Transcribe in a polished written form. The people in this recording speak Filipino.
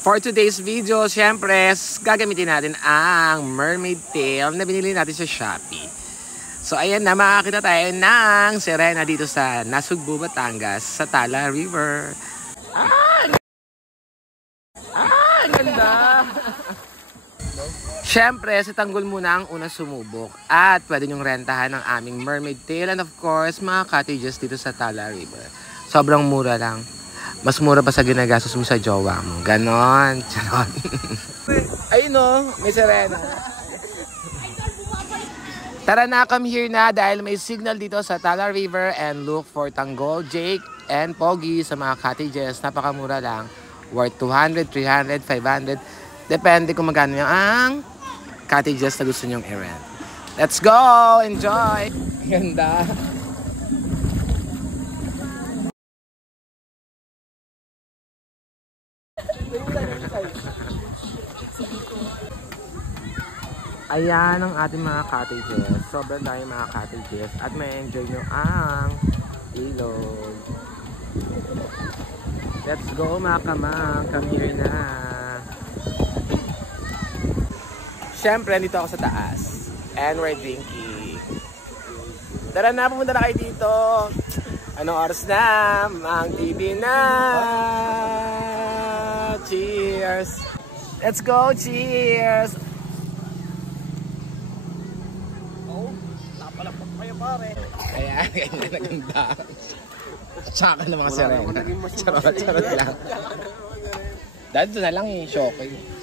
For today's video, syempre, gagamitin natin ang mermaid tail na binili natin sa Shopee. So ayan na, makakita tayo ng sirena dito sa Nasugbu, Batangas, sa Tala River. Ganda! Siyempre, sa Tanggol muna ang una sumubok at pwede nyong rentahan ng aming mermaid tail and of course, mga cottages dito sa Tala River. Sobrang mura lang. Mas mura pa sa ginagastos mo sa jowa mo. Ganon. Charot. Ayun o, may sirena. Tara na, come here na dahil may signal dito sa Tala River and look for Tanggol, Jake, and Pogi sa mga cottages. Napakamura lang. Worth 200, 300, 500. Depende kung magkano yung ang cottages na gusto nyong i-rent. Let's go! Enjoy! Ganda! Ayan ang ating mga cottages. Sobrang dami mga cottages at may enjoy nyo ang ilog. Let's go mga kamang! Come here na! Siyempre, dito ako sa taas. And we're drinking. Tara na, pumunta na kayo dito. Anong oras na? Mang TV na! Cheers! Let's go! Cheers! Oh, napalapot kayo pare. Kaya, ganyan na ganda. Tsaka ng mga sirena. Charot lang. Dahil ito na lang eh, shock eh.